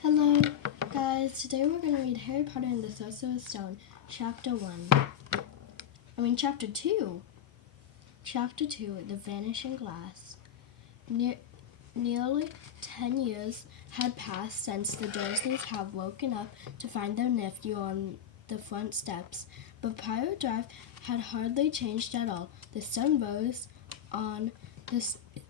Hello, guys. Today we're going to read Harry Potter and the Sorcerer's Stone, Chapter 2. Chapter 2, The Vanishing Glass. Nearly 10 years had passed since the Dursleys had woken up to find their nephew on the front steps, but Pirate Drive had hardly changed at all. The sun rose on the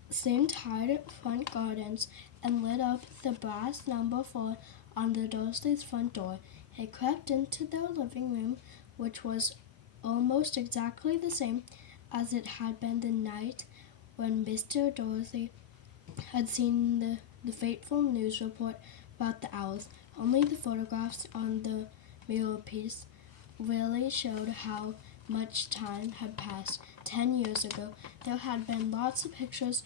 same tired front gardens and lit up the brass number 4 on the Dursleys' front door. He crept into their living room, which was almost exactly the same as it had been the night when Mr. Dursley had seen the fateful news report about the owls. Only the photographs on the mirror-piece really showed how much time had passed. 10 years ago, there had been lots of pictures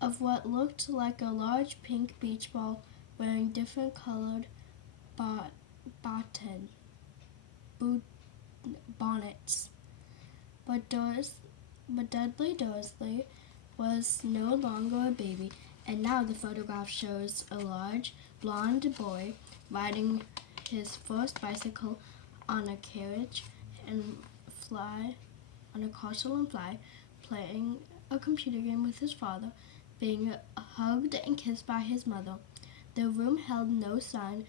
of what looked like a large pink beach ball wearing different colored bonnets. But Dudley Dursley was no longer a baby, and now the photograph shows a large, blond boy riding his first bicycle on a carriage and castle and fly, playing a computer game with his father, being hugged and kissed by his mother. The room held no sign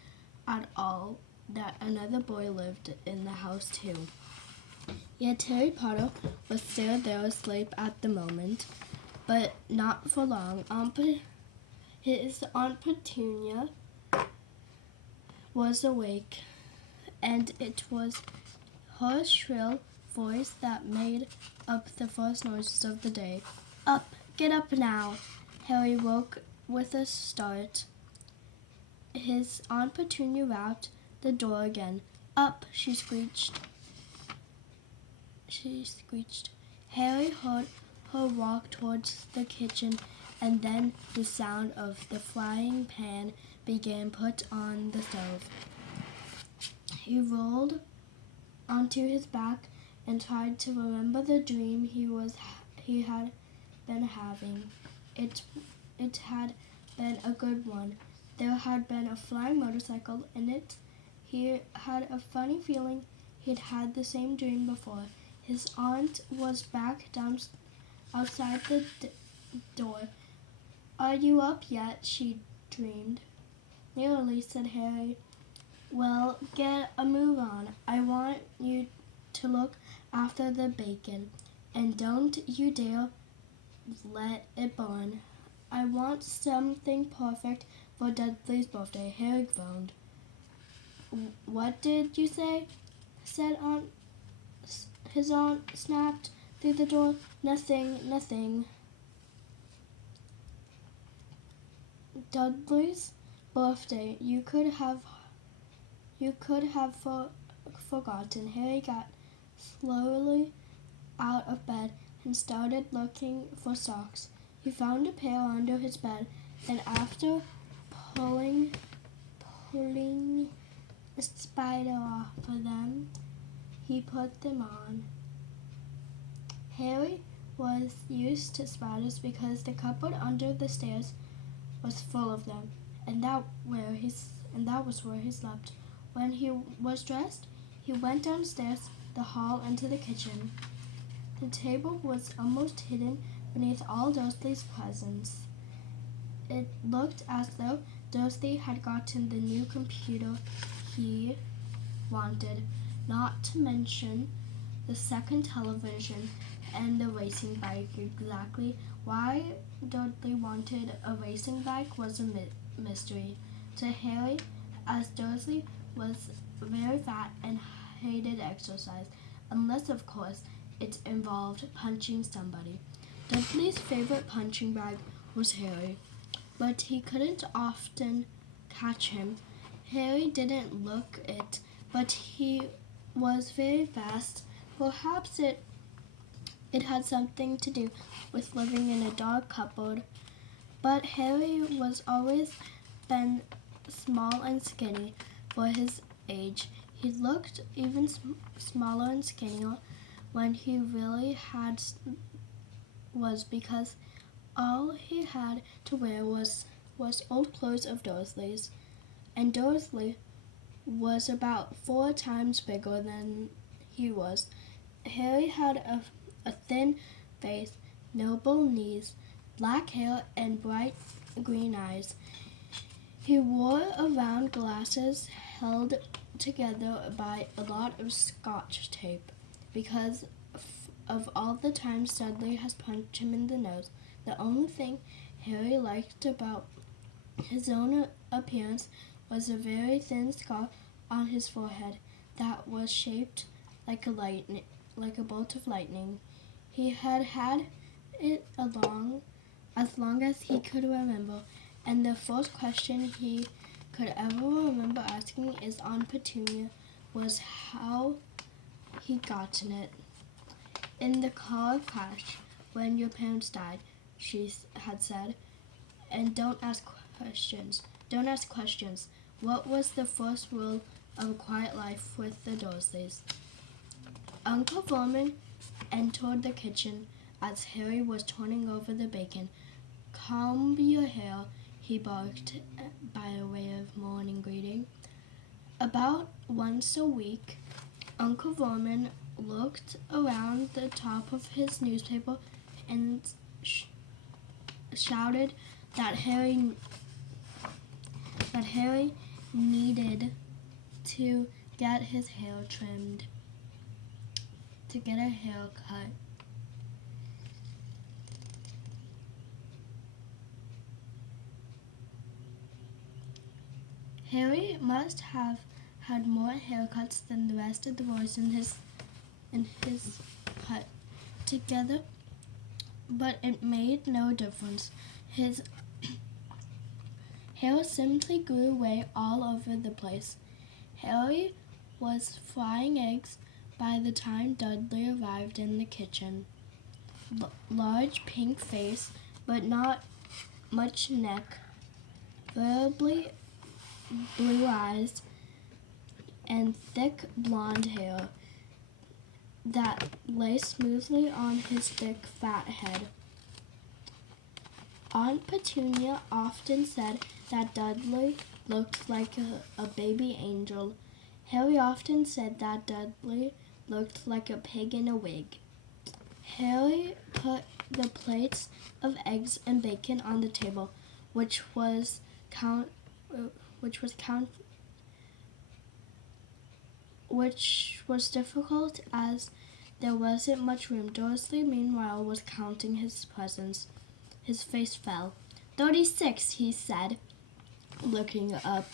at all that another boy lived in the house too. Yet Harry Potter was still there asleep at the moment, but not for long. His Aunt Petunia was awake, and it was her shrill voice that made up the first noises of the day. "Up! Get up now!" Harry woke with a start. His Aunt Petunia rapped the door again. "Up!" she screeched. Harry heard her walk towards the kitchen, and then the sound of the frying pan began put on the stove. He rolled onto his back and tried to remember the dream he had been having. It had been a good one. There had been a flying motorcycle in it. He had a funny feeling he'd had the same dream before. His aunt was back down outside the door. "Are you up yet?" she dreamed. "Nearly," said Harry. "Well, get a move on. I want you to look after the bacon, and don't you dare let it burn. I want something perfect for Dudley's birthday." Harry groaned. "What did you say?" said his aunt snapped through the door. Nothing. Dudley's birthday. You could have forgotten. Harry got slowly out of bed and started looking for socks. He found a pair under his bed, and after pulling a spider off of them, he put them on. Harry was used to spiders because the cupboard under the stairs was full of them, and that was where he slept. When he was dressed, he went downstairs the hall into the kitchen. The table was almost hidden beneath all Dursley's presents. It looked as though Dursley had gotten the new computer he wanted, not to mention the second television and the racing bike. Exactly why Dudley wanted a racing bike was a mystery to Harry, as Dursley was very fat and hated exercise, unless of course it involved punching somebody. Dudley's favorite punching bag was Harry, but he couldn't often catch him. Harry didn't look it, but he was very fast. Perhaps it had something to do with living in a dark cupboard. But Harry was always been small and skinny for his age. He looked even smaller and skinnier when he really was because all he had to wear was old clothes of Dursley's. and Dorothy was about 4 times bigger than he was. Harry had a thin face, noble knees, black hair, and bright green eyes. He wore round glasses held together by a lot of Scotch tape because of all the times Dudley has punched him in the nose. The only thing Harry liked about his own appearance was a very thin scar on his forehead that was shaped like a bolt of lightning. He had had it as long as he could remember, and the first question he could ever remember asking his Aunt Petunia was how he'd gotten it. In the car crash when your parents died, she had said, and don't ask questions. Don't ask questions. What was the first rule of a quiet life with the Dursleys? Uncle Vernon entered the kitchen as Harry was turning over the bacon. "Comb your hair," he barked by way of morning greeting. About once a week, Uncle Vernon looked around the top of his newspaper and shouted that Harry needed to get his hair trimmed, to get a haircut. Harry must have had more haircuts than the rest of the boys in his hut together, but it made no difference. His hair simply grew away all over the place. Harry was frying eggs by the time Dudley arrived in the kitchen. Large pink face, but not much neck, verbally blue eyes, and thick blonde hair that lay smoothly on his thick fat head. Aunt Petunia often said that Dudley looked like a baby angel. Harry often said that Dudley looked like a pig in a wig. Harry put the plates of eggs and bacon on the table, which was difficult as there wasn't much room. Dursley, meanwhile, was counting his presents. His face fell. 36, he said, looking up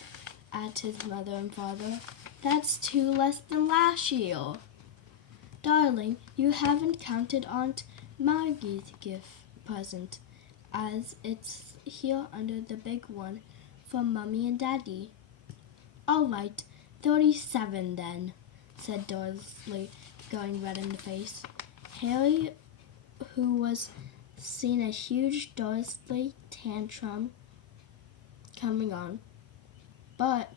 at his mother and father. "That's 2 less than last year." "Darling, you haven't counted Aunt Maggie's gift present, as it's here under the big one from Mummy and Daddy." "All right, 37 then," said Dursley, going red in the face. Harry, who was seeing a huge Dursley tantrum coming on, but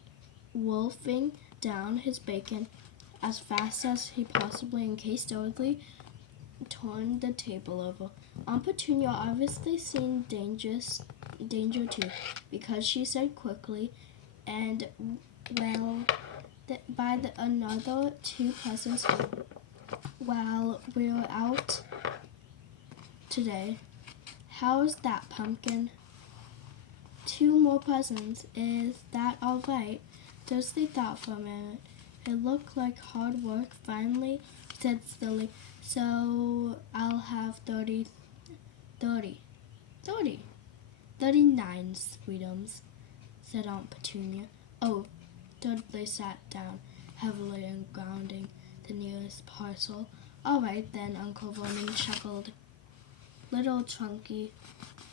wolfing down his bacon as fast as he possibly in case Dursley turned the table over. Aunt Petunia obviously seen danger too, because she said quickly, "And well, another 2 presents while we're out today. How's that, Pumpkin?" "2 more presents. Is that all right?" Dursley thought for a minute. It looked like hard work. Finally, he said slowly, "So I'll have 39, sweetums," said Aunt Petunia. "Oh." Dudley sat down heavily and grounding the nearest parcel. "All right then," Uncle Vernon chuckled. "Little Trunky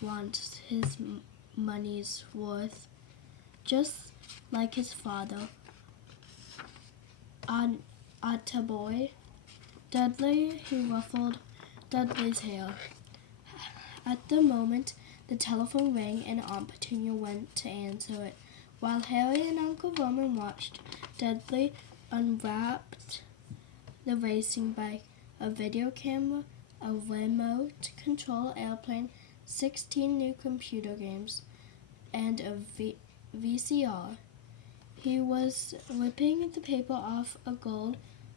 wants his money's worth, just like his father. Atta boy." He ruffled Dudley's hair. At the moment, the telephone rang and Aunt Petunia went to answer it. While Harry and Uncle Vernon watched, Dudley unwrapped the racing bike, a video camera, a remote control airplane, 16 new computer games, and a VCR. He was ripping the paper off a gold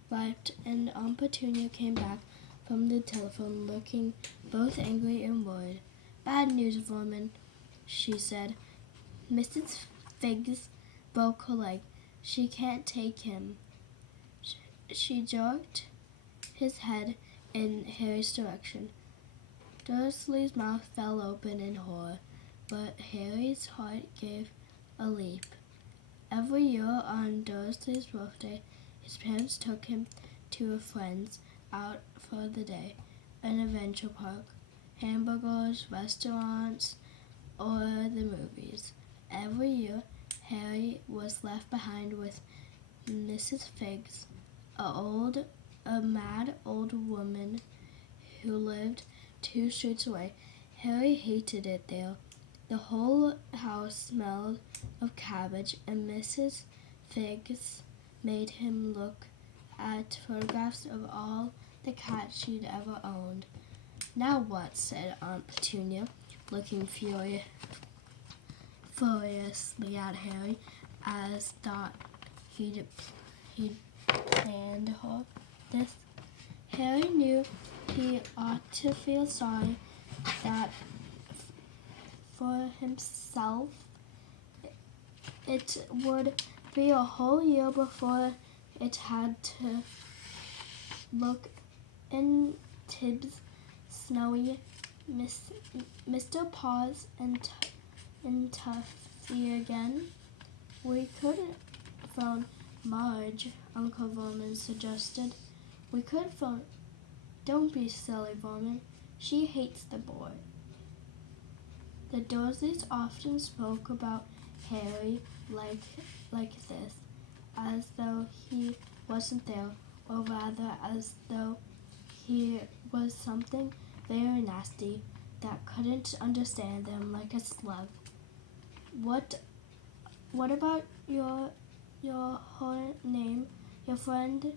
wrapped, and Aunt Petunia came back from the telephone looking both angry and worried. "Bad news, Vermin," she said. "Mrs. Figgs broke her leg. She can't take him." She jerked his head in Harry's direction. Dursley's mouth fell open in horror, but Harry's heart gave a leap. Every year on Dursley's birthday, his parents took him to a friend's out for the day, an adventure park, hamburgers, restaurants, or the movies. Every year, Harry was left behind with Mrs. Figgs, a mad old woman who lived 2 streets away. Harry hated it there. The whole house smelled of cabbage, and Mrs. Figgs made him look at photographs of all the cats she'd ever owned. "Now what?" said Aunt Petunia, looking furiously at Harry, as thought he'd planned her this. Harry knew he ought to feel sorry that for himself. It would be a whole year before it had to look in Tibbs' snowy Mr. Paws and Tuffy again. "We could phone Marge," Uncle Vernon suggested. "We could phone—" "Don't be silly, Vernon. She hates the boy." The Dursleys often spoke about Harry like this, as though he wasn't there, or rather as though he was something very nasty that couldn't understand them, like a slug. What about your her name, your friend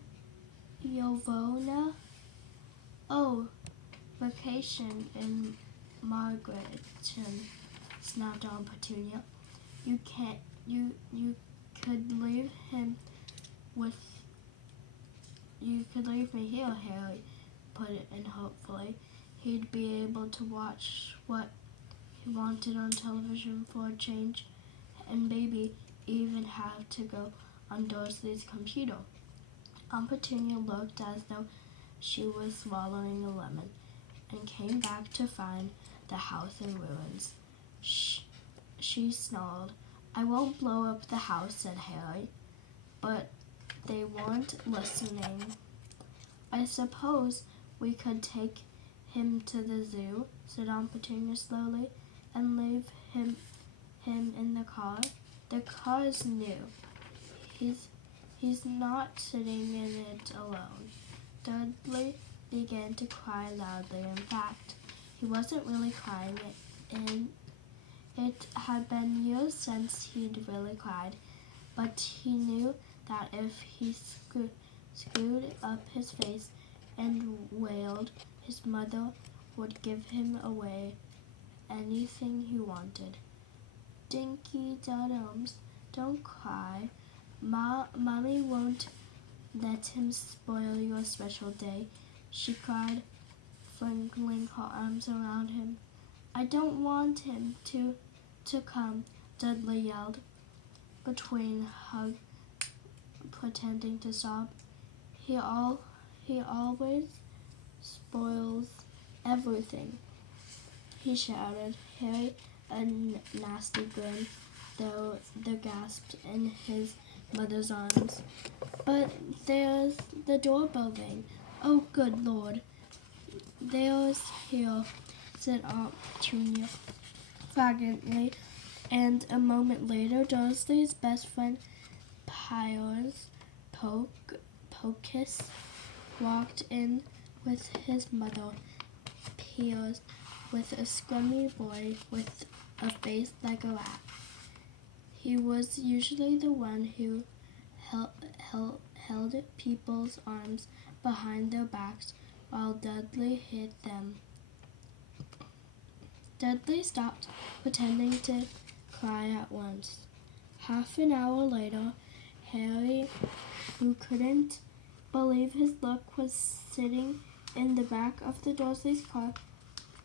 Yovona?" "Oh, vacation in Margareton," snapped Aunt Petunia. You could leave him with You could leave me here," Harry put it in hopefully. "He'd be able to watch what he wanted on television for a change, and maybe even have to go on Dursley's computer." Aunt Petunia looked as though she was swallowing a lemon, and came back to find the house in ruins. She snarled. "I won't blow up the house," said Harry. But they weren't listening. "I suppose we could take him to the zoo," said Aunt Petunia slowly, "and leave him in the car. The car's new. He's not sitting in it alone." Dudley began to cry loudly. In fact, he wasn't really crying. It had been years since he'd really cried, but he knew that if he screwed up his face and wailed, his mother would give him away anything he wanted. "Dinky Duddums, don't cry. Mommy won't let him spoil your special day," she cried, flinging her arms around him. "I don't want him to come," Dudley yelled, between hugs, pretending to sob. He always spoils everything," he shouted. Harry, a nasty grin, though the gasped in his mother's arms. "But there's the doorbell ring. Oh, good Lord!" "There's here," said Aunt Petunia valiantly, and a moment later Dursley's best friend Piers Pocus walked in with his mother. Piers was a scrummy boy with a face like a rat. He was usually the one who held people's arms behind their backs while Dudley hit them. Dudley stopped pretending to cry at once. Half an hour later, Harry, who couldn't believe his luck, was sitting in the back of the Dursley's car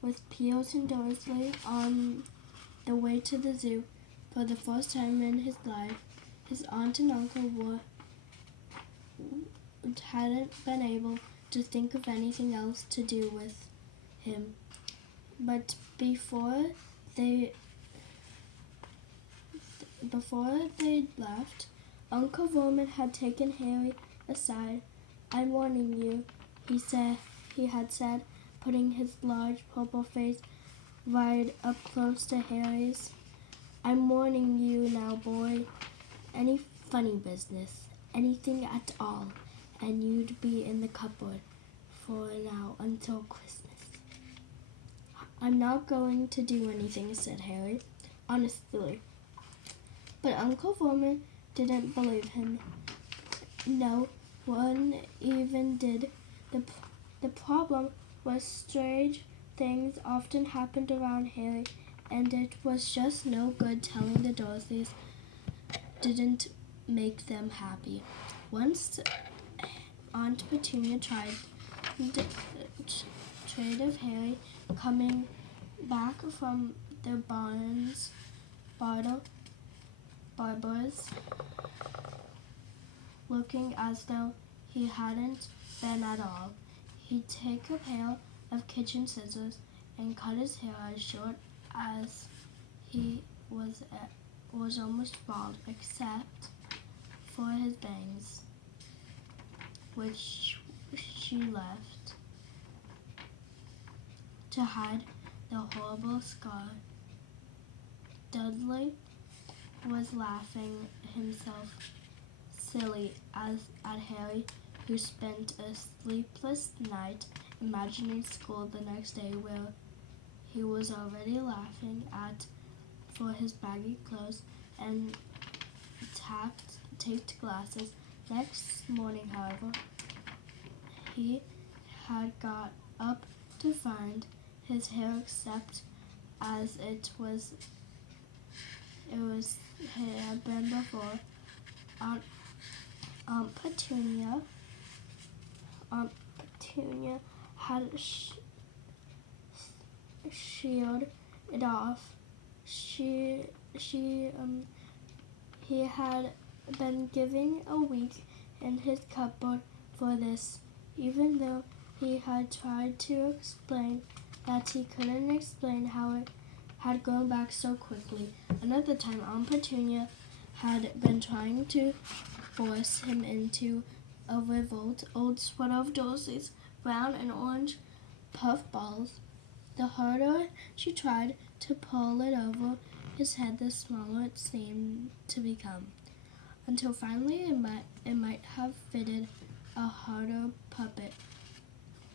with Piers and Dursley on the way to the zoo. For the first time in his life, his aunt and uncle hadn't been able to think of anything else to do with him. But before they left, Uncle Vernon had taken Harry aside. "I'm warning you," he had said, putting his large purple face right up close to Harry's. "I'm warning you now, boy. Any funny business, anything at all, and you'd be in the cupboard for now until Christmas." "I'm not going to do anything," said Harry, honestly. But Uncle Vernon didn't believe him. No one even did. The problem was strange things often happened around Harry, and it was just no good telling the Dursleys didn't make them happy. Once Aunt Petunia tried of Harry coming back from the barber's, looking as though he hadn't been at all. He'd take a pair of kitchen scissors and cut his hair as short as he was almost bald, except for his bangs, which she left to hide the horrible scar. Dudley was laughing himself silly at Harry, who spent a sleepless night imagining school the next day, where he was already laughing for his baggy clothes and taped glasses. Next morning, however, he had got up to find his hair except as it had been before. Aunt Petunia had sheared it off. He had been given a week in his cupboard for this, even though he had tried to explain that he couldn't explain how it had grown back so quickly. Another time, Aunt Petunia had been trying to force him into a revolt old sweater of Dursley's, brown and orange puff balls. The harder she tried to pull it over his head, the smaller it seemed to become, until finally it might have fitted a harder puppet,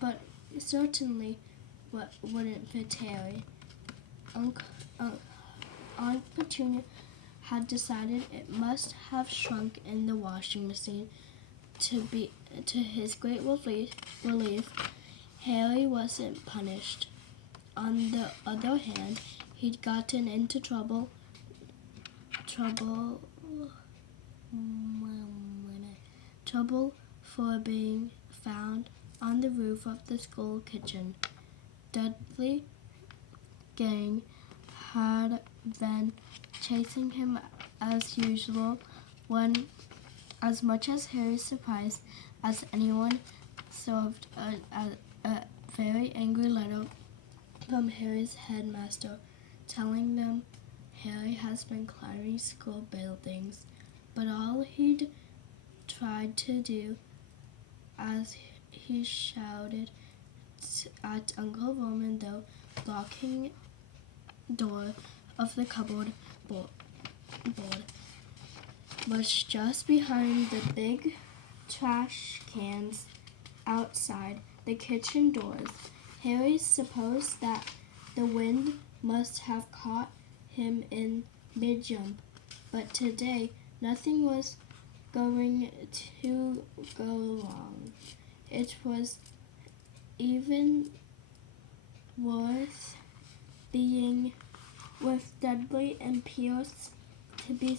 but certainly wouldn't fit Harry. Aunt Petunia had decided it must have shrunk in the washing machine. To his great relief, Harry wasn't punished. On the other hand, he'd gotten into trouble for being found on the roof of the school kitchen. Dudley gang had been chasing him as usual, when, as much as Harry's surprise as anyone, served a very angry letter from Harry's headmaster telling them Harry has been climbing school buildings, but all he'd tried to do, as he shouted at Uncle Vernon, the locking door of the cupboard board, was just behind the big trash cans outside the kitchen doors. Harry supposed that the wind must have caught him in mid-jump, but today nothing was going to go wrong. It was even worth being with Dudley and Piers to be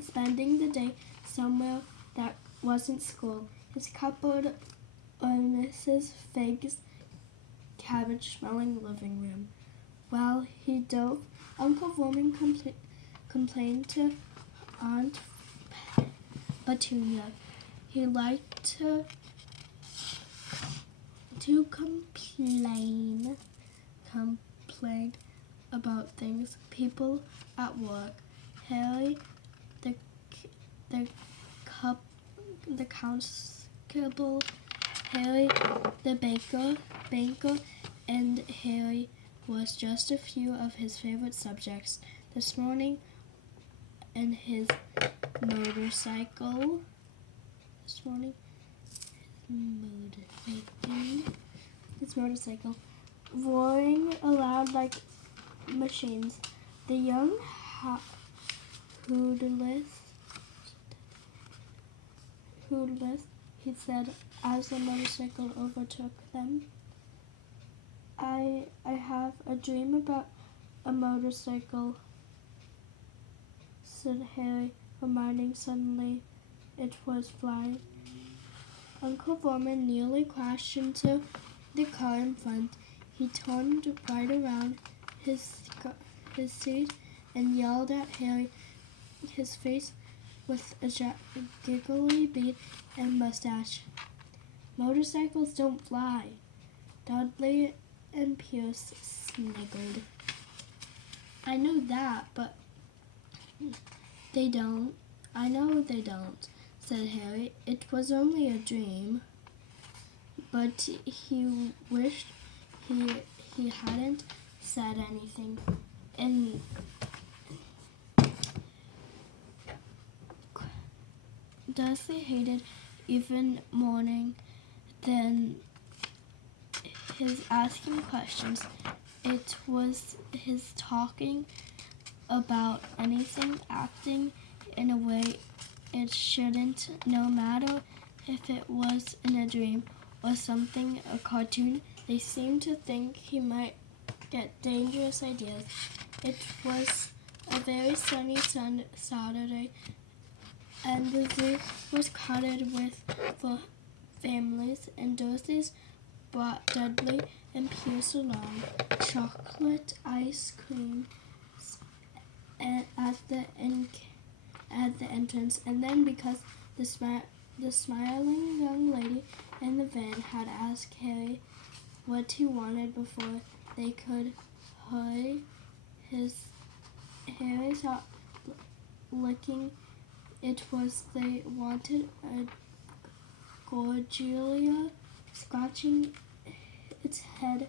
spending the day somewhere that wasn't school. His cupboard or Mrs. Fig's cabbage-smelling living room. While he dove, Uncle Vermin complained to Aunt Petunia. He liked to complain about things. People at work. Harry, the constable, Harry, the banker, and Harry was just a few of his favorite subjects. This morning, in his motorcycle. His motorcycle, roaring aloud like machines. The young hoodless, he said as the motorcycle overtook them. I have a dream about a motorcycle, said Harry, reminding suddenly it was flying. Uncle Vermin nearly crashed into the car in front. He turned right around his seat and yelled at Harry, his face with a giggly beard and mustache. Motorcycles don't fly. Dudley and Pierce sniggered. I know that, but they don't. I know they don't, said Harry. It was only a dream. But he wished he hadn't said anything. And Dudley hated even morning than his asking questions. It was his talking about anything, acting in a way it shouldn't, no matter if it was in a dream or something, a cartoon. They seemed to think he might get dangerous ideas. It was a very sunny Saturday, and the zoo was crowded with families, and Dorothy's brought Dudley and Pierce along. Chocolate ice cream at the entrance, and then because the smiling young lady in the van had asked Harry what he wanted before they could hurry, Harry thought licking it was they wanted a Gorgelia scratching its head,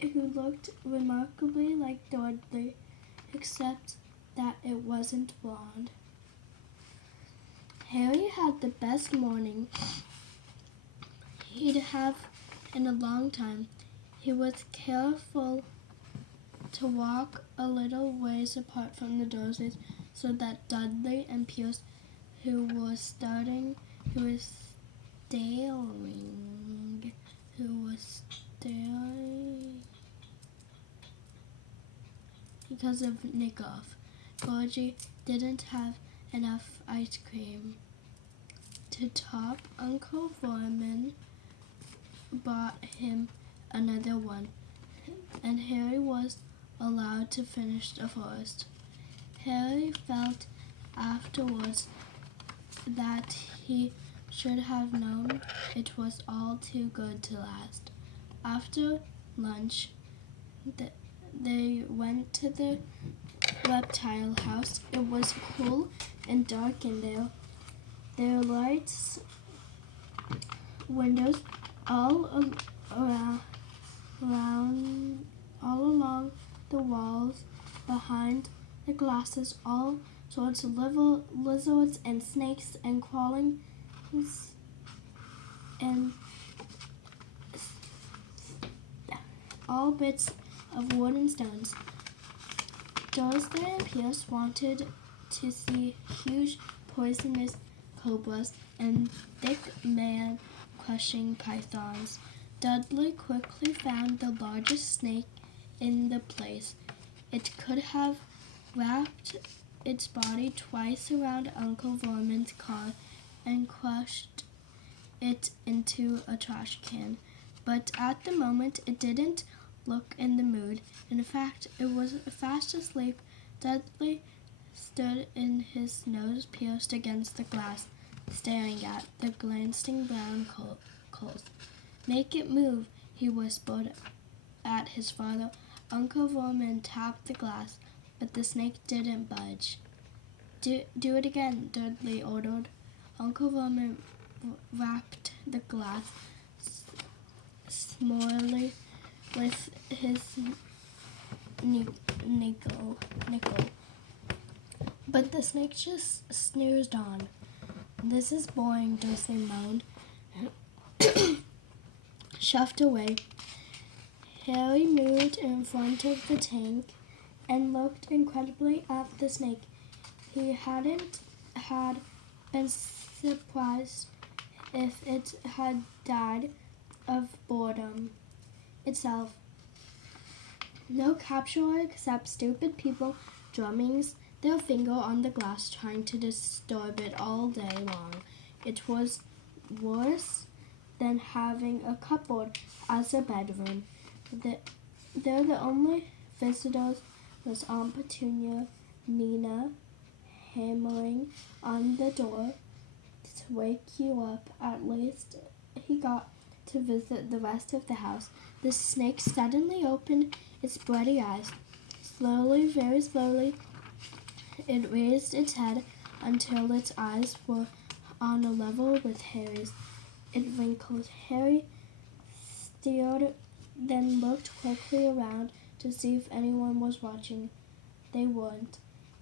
who looked remarkably like Dudley, except that it wasn't blonde. Harry had the best morning he'd have in a long time. He was careful to walk a little ways apart from the Dursleys so that Dudley and Pierce, who was staring because of Nick-Off. Georgie didn't have enough ice cream. To top, Uncle Vermin bought him another one, and Harry was allowed to finish the first. Harry felt afterwards that he should have known it was all too good to last. After lunch, they went to the reptile house. It was cool and dark in there. There were lights, windows all along the walls, behind the glasses, all sorts of lizards and snakes and crawling and all bits of wood and stones. Dursley and Pierce wanted to see huge poisonous cobras and thick man-crushing pythons. Dudley quickly found the largest snake in the place. It could have wrapped its body twice around Uncle Vorman's car and crushed it into a trash can. But at the moment, it didn't look in the mood. In fact, it was fast asleep. Dudley stood in his nose pierced against the glass, staring at the glancing brown coals. "Make it move," he whispered at his father. Uncle Vorman tapped the glass, but the snake didn't budge. Do it again," Dudley ordered. Uncle Vorman rapped the glass smoothly with his nickel. But the snake just snoozed on. "This is boring," Dursley moaned. Shoved away. Harry moved in front of the tank and looked incredibly at the snake. He had been surprised if it had died of boredom itself. No capture except stupid people drumming their finger on the glass trying to disturb it all day long. It was worse than having a cupboard as a bedroom. There the only visitors was Aunt Petunia, Nina, hammering on the door to wake you up. At least he got to visit the rest of the house. The snake suddenly opened its bloody eyes. Slowly, very slowly, it raised its head until its eyes were on a level with Harry's. It wrinkled. Harry stared, then looked quickly around to see if anyone was watching. They weren't.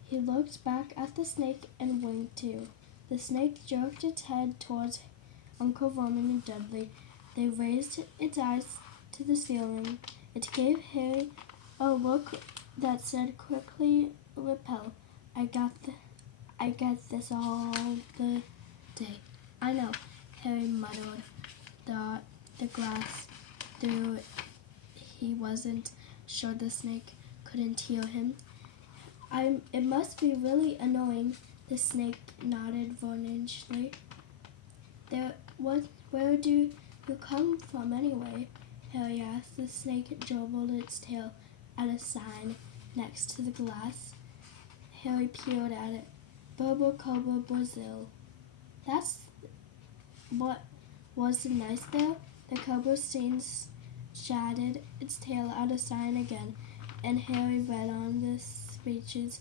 He looked back at the snake and winked too. The snake jerked its head towards Uncle Vorman and Dudley. They raised its eyes to the ceiling. It gave Harry a look that said quickly, "Repel. I get this all the day." "I know," Harry muttered the glass through. He wasn't sure the snake couldn't hear him. It must be really annoying," the snake nodded varnishly. Where do you come from anyway?" Harry asked. The snake joggled its tail at a sign next to the glass. Harry peered at it. "Berber Cobra, Brazil." "That's what wasn't nice there?" The cobra shattered its tail at a sign again, and Harry read on the speeches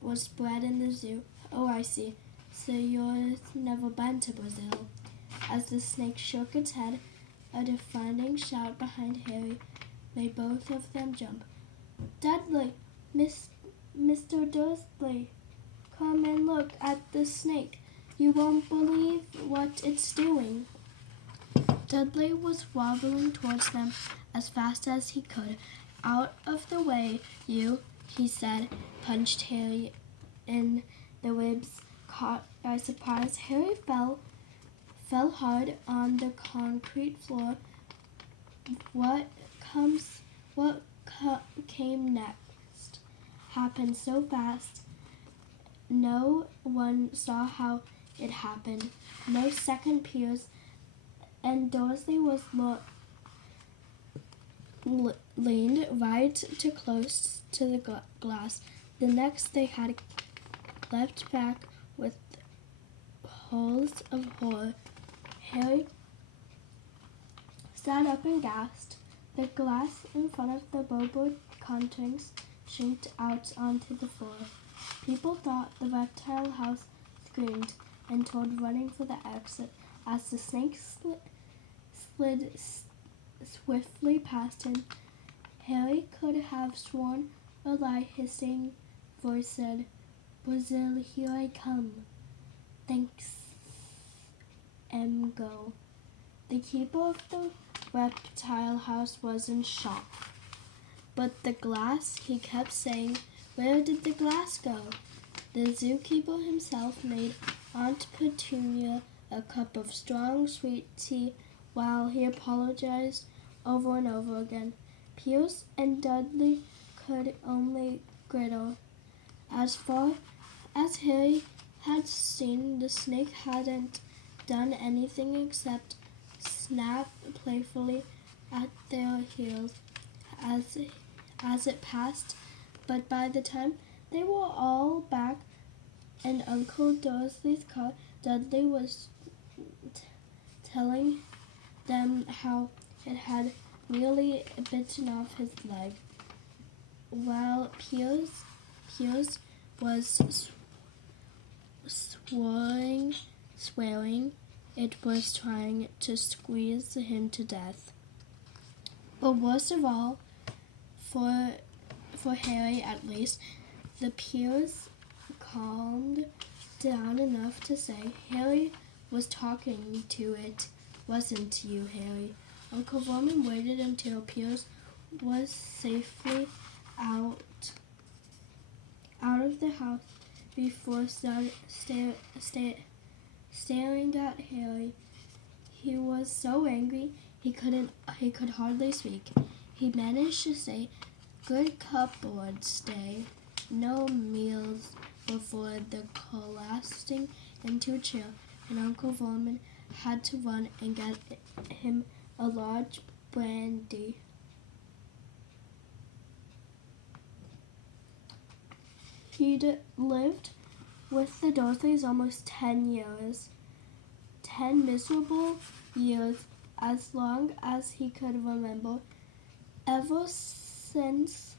was bred in the zoo. "Oh, I see. So you've never been to Brazil." As the snake shook its head, a deafening shout behind Harry made both of them jump. "Dudley! Mr. Dursley! Come and look at the snake. You won't believe what it's doing." Dudley was wobbling towards them as fast as he could. "Out of the way, you," he said, punched Harry in the ribs. Caught by surprise, Harry fell hard on the concrete floor. What came next happened so fast, no one saw how it happened. No second peers, and Dursley was leaned right too close to the glass. The next they had leapt back with howls of horror. Harry sat up and gasped. The glass in front of the billboard contents shrieked out onto the floor. People thought the reptile house screamed and turned running for the exit as the snake slid swiftly past him. Harry could have sworn a loud hissing voice said, "Brazil, here I come. Thanks, go." The keeper of the reptile house was in shock. "But the glass," he kept saying. "Where did the glass go?" The zookeeper himself made Aunt Petunia a cup of strong, sweet tea while he apologized over and over again. Pierce and Dudley could only giggle As far as Harry had seen, the snake hadn't done anything except snap playfully at their heels as it passed. But by the time they were all back in Uncle Dursley's car, Dudley was telling them how it had nearly bitten off his leg, while Piers was swearing it was trying to squeeze him to death. But worst of all, for Harry at least, the Piers calmed down enough to say, "Harry was talking to it, wasn't you, Harry?" Uncle Vernon waited until Piers was safely out of the house before staring at Harry. He was so angry he could hardly speak. He managed to say, "Good cupboard stay. No meals before the collapsing into a chair," and Uncle Vernon had to run and get him a large brandy. He'd lived with the Dursleys almost 10 years. 10 miserable years, as long as he could remember. Ever since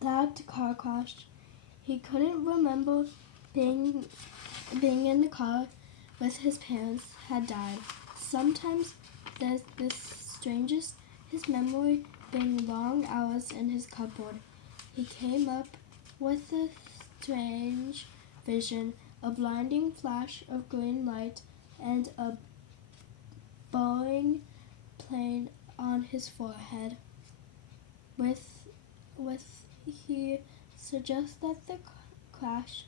that car crash, he couldn't remember being in the car with his parents had died. Sometimes there's the strangest, his memory being long hours in his cupboard. He came up with a strange vision, a blinding flash of green light and a Boeing plane on his forehead. He suggests that the crash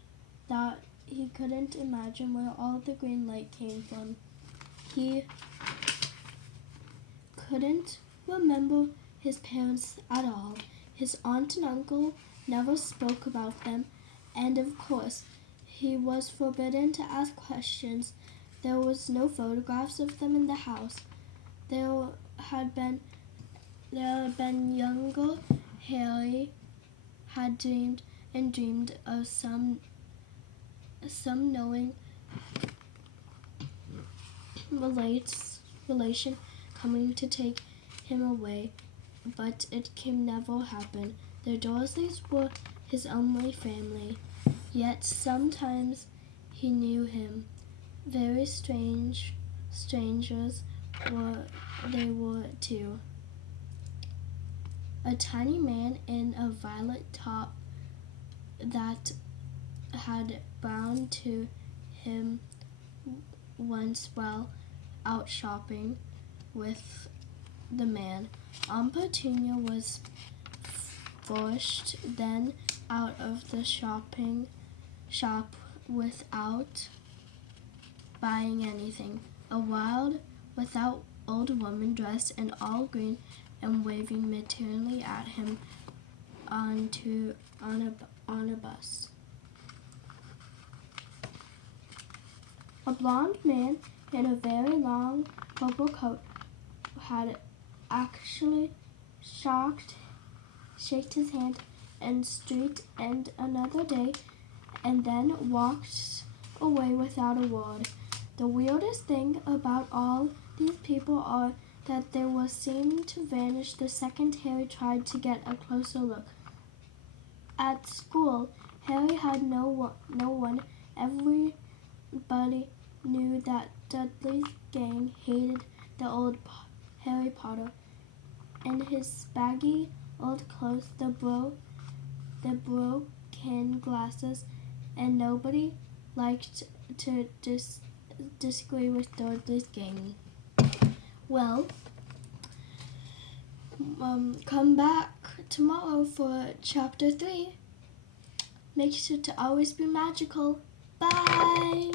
thought he couldn't imagine where all the green light came from. He couldn't remember his parents at all. His aunt and uncle never spoke about them, and of course, he was forbidden to ask questions. There was no photographs of them in the house. There had been younger Harry had dreamed of some knowing relation coming to take him away, but it can never happen. The Dursleys were his only family, yet sometimes he knew him. Very strangers they were too. A tiny man in a violet top that had bowed to him once while out shopping with the man. Aunt Petunia was forced then out of the shop without buying anything. A wild, without old woman dressed in all green and waving maternally at him on a bus. A blond man in a very long purple coat had actually shaked his hand in street and another day, and then walked away without a word. The weirdest thing about all these people are that they were seen to vanish the second Harry tried to get a closer look. At school, Harry had no one. Everybody knew that Dudley's gang hated the old Harry Potter. In his baggy old clothes, the broken glasses, and nobody liked to disagree with Dudley's gang. Well, come back tomorrow for chapter 3. Make sure to always be magical. Bye!